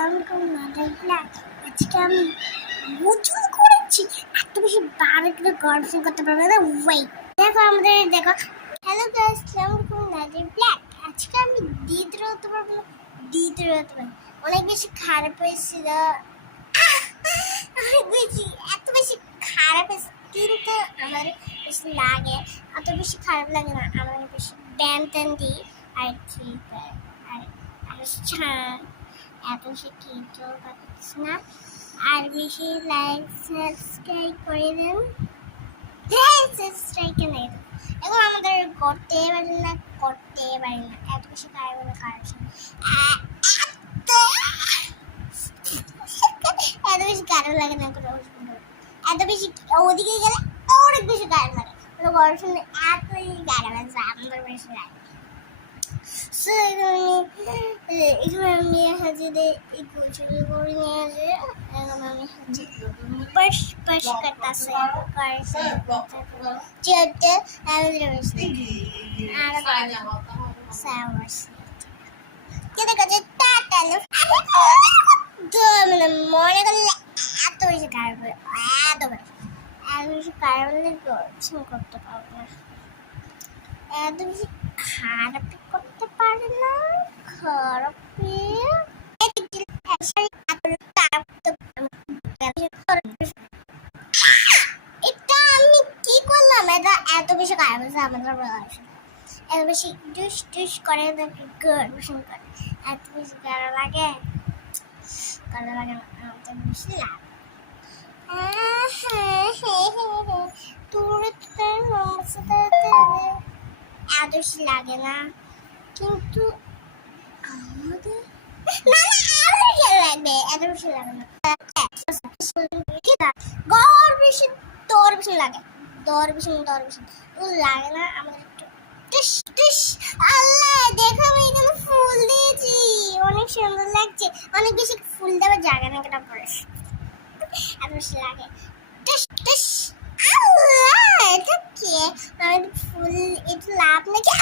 আসসালামু আলাইকুম আজকে আমি গোসল করেছি এত বেশি বারোটা গরম করতে পারবে না ওয়েট দেখো আমাদের দেখো হ্যালো গাইস আসসালামু ব্ল্যাক আজকে আমি দ্বিতীয় হতে পারবো না দ্বিতীয় হতে পারবো অনেক বেশি খারাপ হয়েছিল অনেক বেশি এত বেশি খারাপ হয়েছে কিন্তু আমার বেশি লাগে এত বেশি খারাপ লাগে না আমার বেশি ব্যান ট্যান দিই আর কি আর এত বেশি কিছু পাচ্ছি না আর বেশি লাইক সাবস্ক্রাইব করে দেন সাবস্ক্রাইব কেন এখন আমাদের করতে পারি না এত বেশি কারণ এত বেশি কারণ লাগে না এত বেশি ওদিকে গেলে অনেক বেশি কারণ লাগে গরম শুনে এত বেশি কারণ আছে আমাদের বেশি লাগে এখানে আমি হাজিরে এই গোসল করে নিয়ে আসে এখন আমি পাশ পাশ কাটতেছে চেয়ারটা আমাদের বসে আর সাওয়ার্স কেটে কাছে টাটানো তো মানে মনে করলে এত বেশি খারাপ এত বেশি খারাপ করতে পারবো না এত বেশি খারাপ করতে পারে না খারাপ এটা আমি কি করলাম এটা এত বেশি খারাপ হয়েছে আমাদের এত বেশি ডুস ডুস করে গর্বেশন করে এত বেশি গাড়া লাগে না আমাদের বেশি লাগে তোর আদর্শ লাগে না কিন্তু আমাদের লাগবে এত বেশি লাগে না গড় বেশি তোর বেশি লাগে তোর বেশি লাগে না আমাদের একটু আল্লাহ দেখো আমি এখানে ফুল দিয়েছি অনেক সুন্দর লাগছে অনেক বেশি ফুল দেওয়ার জায়গা না কেটা পড়ে এত বেশি লাগে এটা কি আমি ফুল এটা লাভ নাকি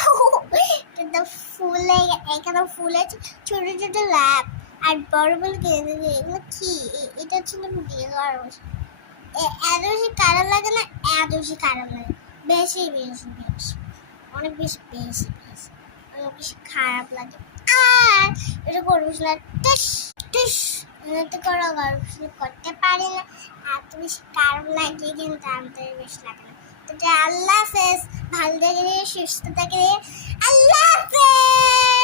এটা ফুলে এখানে ফুল আছে ছোট ছোট লাভ আর বড় বড় এগুলো কি এটা হচ্ছে দিয়ে আর এত বেশি খারাপ লাগে না এত বেশি খারাপ লাগে বেশি অনেক বেশি অনেক বেশি খারাপ লাগে আর এটা করবো না করতে পারি না এত বেশি খারাপ লাগে কিন্তু আমাদের বেশি লাগে না তো আল্লাহ হাফেজ ভালো থাকে সুস্থ থাকে আল্লাহ হাফেজ।